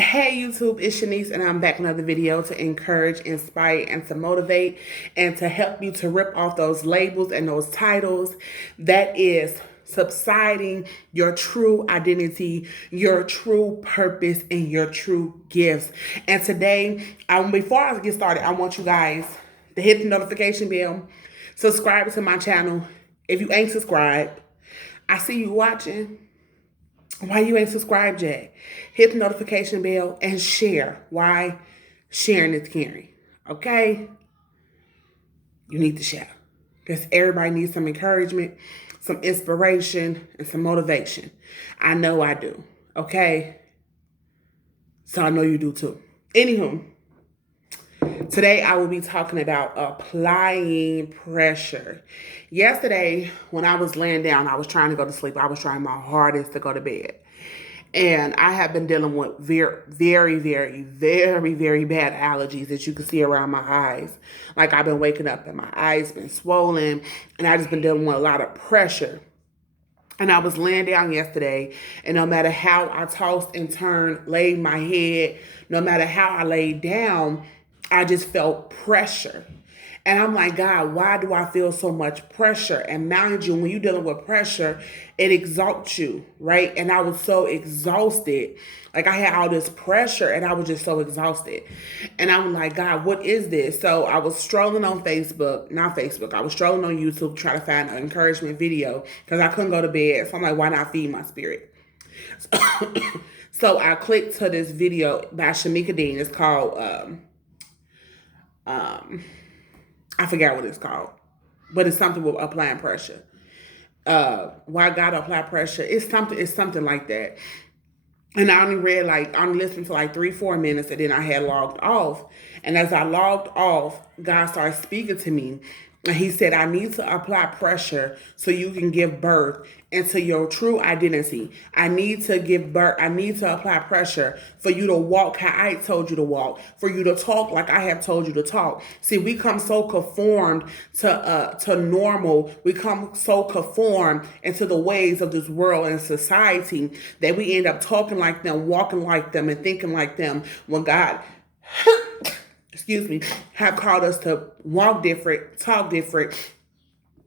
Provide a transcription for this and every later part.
Hey YouTube, it's Shanice and I'm back with another video to encourage, inspire, and to motivate and to help you to rip off those labels and those titles that is subsiding your true identity, your true purpose, and your true gifts. And today, before I get started, I want you guys to hit the notification bell, subscribe to my channel. If you ain't subscribed, I see you watching. Why you ain't subscribed yet? Hit the notification bell and share. Why? Sharing is caring. Okay? You need to share. Because everybody needs some encouragement, some inspiration, and some motivation. I know I do. Okay? So I know you do too. Anywho, today I will be talking about applying pressure. Yesterday, when I was laying down, I was trying to go to sleep. I was trying my hardest to go to bed. And I have been dealing with very bad allergies that you can see around my eyes. Like I've been waking up and my eyes been swollen, and I just been dealing with a lot of pressure. And I was laying down yesterday, and no matter how I tossed and turned, laid my head, no matter how I laid down, I just felt pressure. And I'm like, God, why do I feel so much pressure? And mind you, when you're dealing with pressure, it exalts you, right? And I was so exhausted. Like I had all this pressure and I was just so exhausted. And I'm like, God, what is this? So I was strolling on I was strolling on YouTube to try to find an encouragement video because I couldn't go to bed. So I'm like, why not feed my spirit? So I clicked to this video by Shamika Dean. It's called, I forgot what it's called, but it's something with applying pressure. Why God apply pressure? It's something like that. And I only listened for like 3-4 minutes, and then I had logged off. And as I logged off, God started speaking to me. And he said, I need to apply pressure so you can give birth into your true identity. I need to apply pressure for you to walk how I told you to walk, for you to talk like I have told you to talk. See, we come so conformed to normal. We come so conformed into the ways of this world and society that we end up talking like them, walking like them, and thinking like them when God excuse me, have called us to walk different, talk different,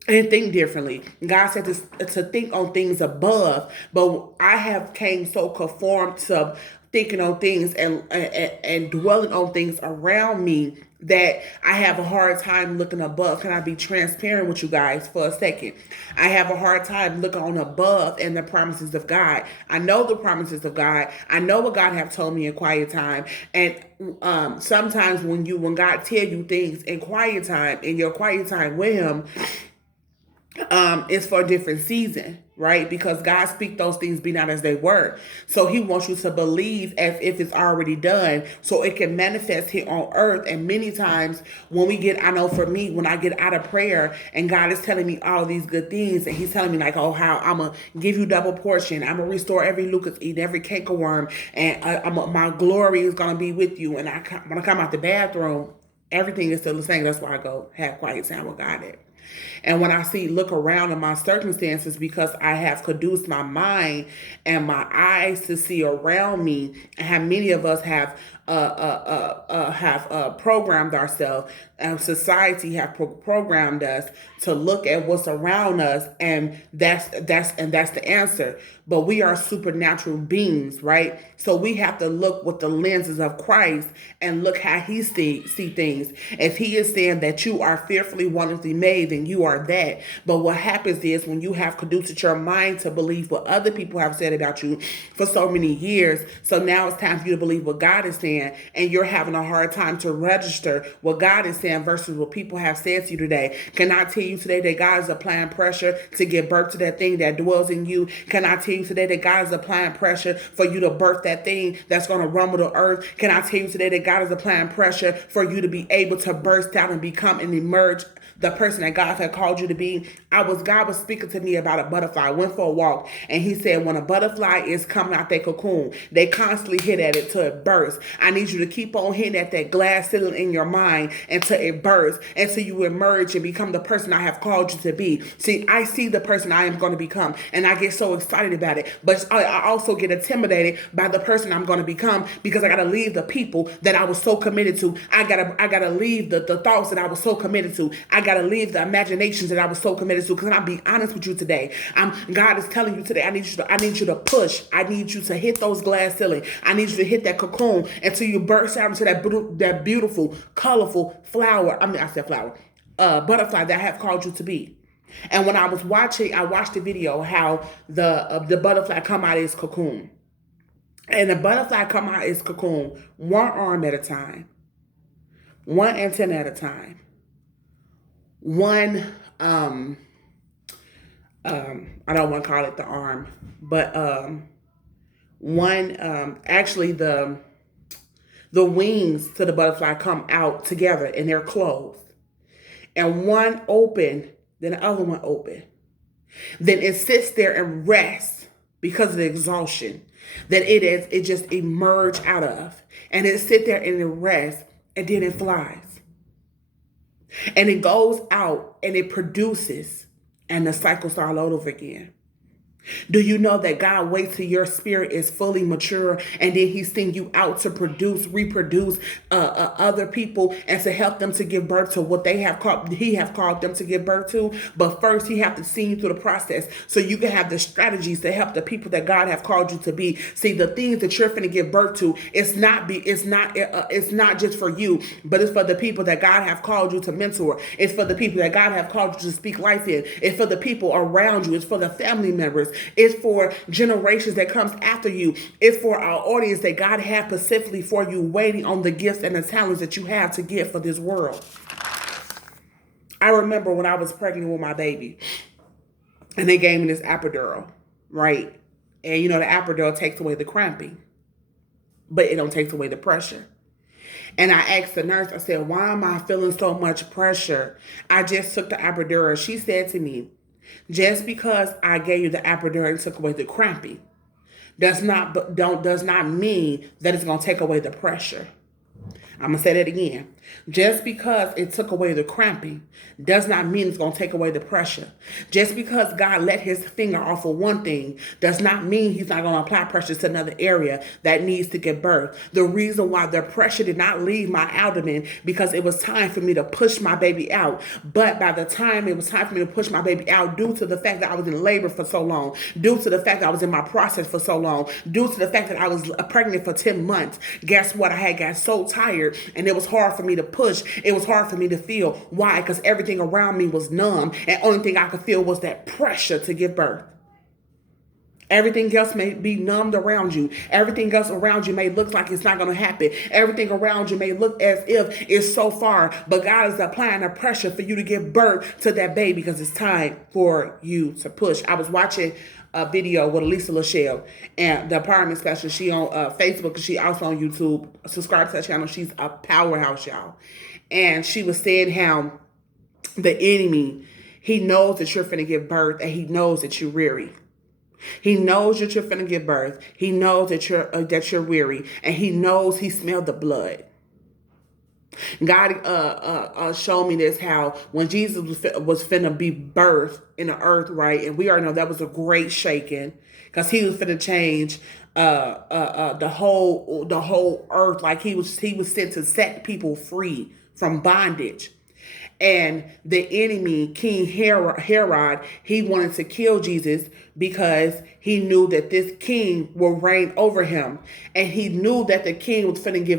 and think differently. God said to think on things above, but I have came so conformed to thinking on things and dwelling on things around me that I have a hard time looking above. Can I be transparent with you guys for a second? I have a hard time looking on above and the promises of God. I know the promises of God. I know what God have told me in quiet time. And sometimes when God tell you things in quiet time, in your quiet time with Him, it's for a different season, right? Because God speak those things be not as they were. So he wants you to believe as if it's already done so it can manifest here on earth. And many times I know for me, when I get out of prayer and God is telling me all these good things and he's telling me like, oh, how I'm going to give you double portion. I'm going to restore every Lucas, eat every cake worm. And my glory is going to be with you. And when I come out the bathroom, everything is still the same. That's why I go have quiet time with God at. And when I look around in my circumstances, because I have conduced my mind and my eyes to see around me, and how many of us have programmed ourselves, and society have programmed us to look at what's around us, and that's the answer. But we are supernatural beings, right? So we have to look with the lenses of Christ and look how He see things. If He is saying that you are fearfully, wonderfully made, then you are that. But what happens is when you have conducted your mind to believe what other people have said about you for so many years, so now it's time for you to believe what God is saying, and you're having a hard time to register what God is saying versus what people have said to you today. Can I tell you today that God is applying pressure to give birth to that thing that dwells in you? Can I tell you today that God is applying pressure for you to birth that thing that's going to rumble the earth? Can I tell you today that God is applying pressure for you to be able to burst out and become and emerge the person that God had called you to be. God was speaking to me about a butterfly. I went for a walk, and he said, when a butterfly is coming out their cocoon, they constantly hit at it till it bursts. I need you to keep on hitting at that glass ceiling in your mind until it bursts, until you emerge and become the person I have called you to be. See, I see the person I am going to become, and I get so excited about it. But I also get intimidated by the person I'm going to become, because I got to leave the people that I was so committed to. I gotta leave the thoughts that I was so committed to. I gotta leave the imaginations that I was so committed to. Because I'll be honest with you today. God is telling you today, I need you to push. I need you to hit those glass ceiling. I need you to hit that cocoon until you burst out into that beautiful, colorful flower. I said flower. Butterfly that I have called you to be. And when I watched the video how the butterfly come out of its cocoon. And the butterfly come out of its cocoon one arm at a time, one antenna at a time, one I don't want to call it the arm, but one actually the wings to the butterfly come out together and they're closed. And one open, then the other one open. Then it sits there and rests because of the exhaustion that it just emerged out of. And it sit there and it rests, and then it flies. And it goes out and it produces, and the cycle starts all over again. Do you know that God waits till your spirit is fully mature, and then he sends you out to reproduce other people, and to help them to give birth to what he have called them to give birth to? But first, he have to see you through the process so you can have the strategies to help the people that God have called you to be. See, the things that you're finna give birth to, it's not just for you, but it's for the people that God have called you to mentor. It's for the people that God have called you to speak life in. It's for the people around you. It's for the family members. It's for generations that comes after you. It's for our audience that God has specifically for you, waiting on the gifts and the talents that you have to give for this world. I remember when I was pregnant with my baby, and they gave me this epidural, right? And the epidural takes away the cramping, but it don't take away the pressure. And I asked the nurse, I said, why am I feeling so much pressure? I just took the epidural. She said to me, just because I gave you the epidural and took away the cramping does not mean that it's going to take away the pressure. I'm going to say that again. Just because it took away the cramping does not mean it's going to take away the pressure. Just because God let his finger off of one thing does not mean he's not going to apply pressure to another area that needs to give birth. The reason why the pressure did not leave my abdomen, because it was time for me to push my baby out. But by the time it was time for me to push my baby out, due to the fact that I was in labor for so long, due to the fact that I was in my process for so long, due to the fact that I was pregnant for 10 months, guess what? I had got so tired, and it was hard for me to push. It was hard for me to feel. Why? Because everything around me was numb, and only thing I could feel was that pressure to give birth. Everything else may be numbed around you. Everything else around you may look like it's not going to happen. Everything around you may look as if it's so far, but God is applying a pressure for you to give birth to that baby, because it's time for you to push. I was watching a video with Lisa Lachelle, and the empowerment specialist. She on Facebook, and she also on YouTube. Subscribe to her channel. She's a powerhouse, y'all. And she was saying how the enemy, he knows that you're finna give birth, and he knows that you're weary. He knows that you're finna give birth. He knows that you're weary, and he knows he smelled the blood. God showed me this, how when Jesus was finna be birthed in the earth, right? And we already know that was a great shaking, because he was finna change the whole earth. Like he was sent to set people free from bondage. And the enemy, King Herod, he wanted to kill Jesus because he knew that this king will reign over him. And he knew that the king was finna be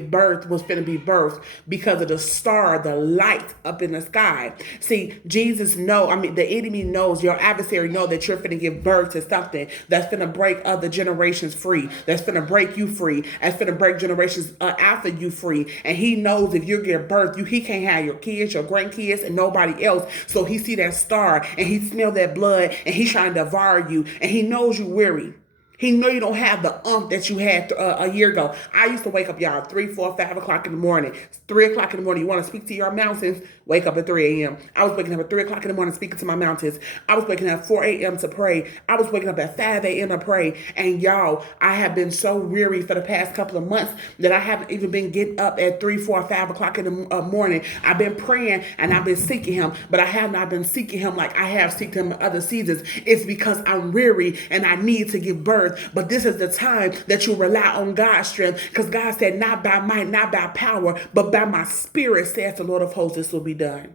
birthed because of the star, the light up in the sky. See, the enemy knows, your adversary know that you're finna give birth to something that's finna break other generations free, that's finna break you free, that's finna break generations after you free. And he knows if you give birth, he can't have your kids, your grandkids, and nobody else. So he see that star, and he smell that blood, and he's trying to devour you, and he knows you weary. He know you don't have the that you had a year ago. I used to wake up, y'all, 3, 4, 5 o'clock in the morning. 3 o'clock in the morning. You want to speak to your mountains? Wake up at 3 a.m. I was waking up at 3 o'clock in the morning speaking to my mountains. I was waking up at 4 a.m. to pray. I was waking up at 5 a.m. to pray. And y'all, I have been so weary for the past couple of months that I haven't even been getting up at 3, 4, 5 o'clock in the morning. I've been praying and I've been seeking him, but I have not been seeking him like I have seeked him in other seasons. It's because I'm weary and I need to give birth. But this is the time that you rely on God's strength, because God said, not by might, not by power, but by my spirit, saith the Lord of hosts, this will be done.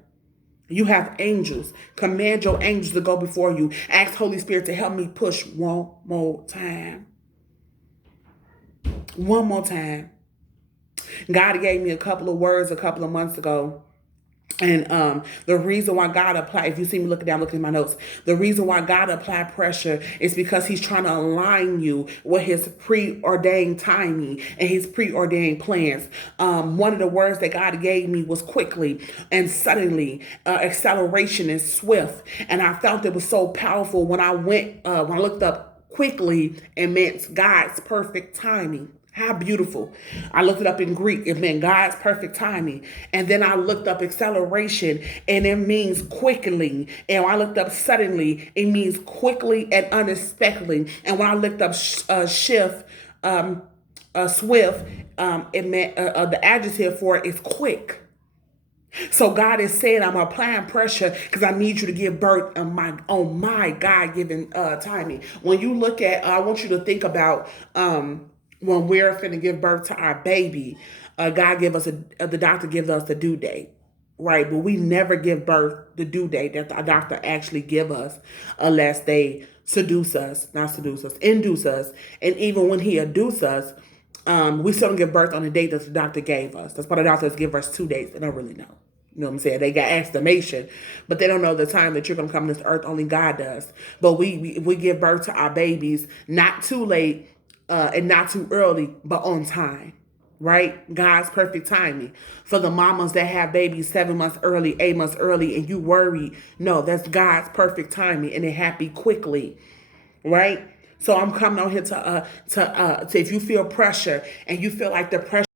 You have angels. Command your angels to go before you. Ask Holy Spirit to help me push one more time. One more time. God gave me a couple of words a couple of months ago. And the reason why God applied, if you see me looking down, looking at my notes, the reason why God applied pressure is because he's trying to align you with his preordained timing and his preordained plans. One of the words that God gave me was quickly and suddenly, acceleration and swift. And I felt it was so powerful when I looked up quickly, it meant God's perfect timing. How beautiful. I looked it up in Greek. It meant God's perfect timing. And then I looked up acceleration, and it means quickly. And when I looked up suddenly, it means quickly and unexpectedly. And when I looked up swift, it meant the adjective for it is quick. So God is saying, I'm applying pressure because I need you to give birth on my God-given timing. When you look at, I want you to think about when we're finna give birth to our baby, God give us the doctor gives us the due date, right? But we never give birth the due date that the doctor actually give us unless they induce us. And even when he induce us, we still don't give birth on the date that the doctor gave us. That's why the doctors give us 2 days. They don't really know. You know what I'm saying? They got estimation, but they don't know the time that you're going to come to this earth. Only God does. But we give birth to our babies not too late, and not too early, but on time, right? God's perfect timing. For the mamas that have babies 7 months early, 8 months early, and you worry, no, that's God's perfect timing, and it happened quickly, right? So I'm coming on here to if you feel pressure and you feel like the pressure